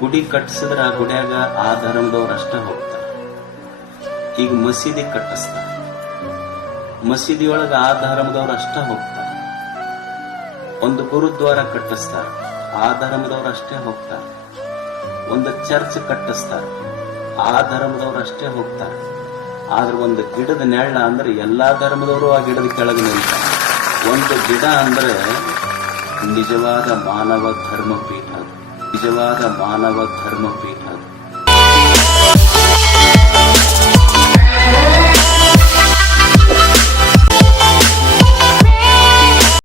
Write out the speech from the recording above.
ಗುಡಿ ಕಟ್ಟಿಸಿದ್ರ ಆ ಗುಡಿಯಾಗ ಆ ಧರ್ಮದವ್ರು ಅಷ್ಟೇ ಹೋಗ್ತಾರ. ಈಗ ಮಸೀದಿ ಕಟ್ಟಿಸ್ತಾರ, ಮಸೀದಿಯೊಳಗ ಆ ಧರ್ಮದವ್ರು ಅಷ್ಟೇ ಹೋಗ್ತಾರ. ಒಂದು ಗುರುದ್ವಾರ ಕಟ್ಟಿಸ್ತಾರ, ಆ ಧರ್ಮದವ್ರು ಅಷ್ಟೇ ಹೋಗ್ತಾರ. ಒಂದು ಚರ್ಚ್ ಕಟ್ಟಿಸ್ತಾರ, ಆ ಧರ್ಮದವ್ರು ಅಷ್ಟೇ ಹೋಗ್ತಾರ. ಆದ್ರೆ ಒಂದು ಗಿಡದ ನೆಳ್ಳ ಅಂದ್ರೆ ಎಲ್ಲಾ ಧರ್ಮದವರು ಆ ಗಿಡದ ಕೆಳಗೆ ನಿಲ್ತಾರೆ. ಒಂದು ಗಿಡ ಅಂದ್ರೆ ನಿಜವಾದ ಮಾನವ ಧರ್ಮ ಪೀಠ, ನಿಜವಾದ ಮಾನವ ಧರ್ಮ ಪೀಠ.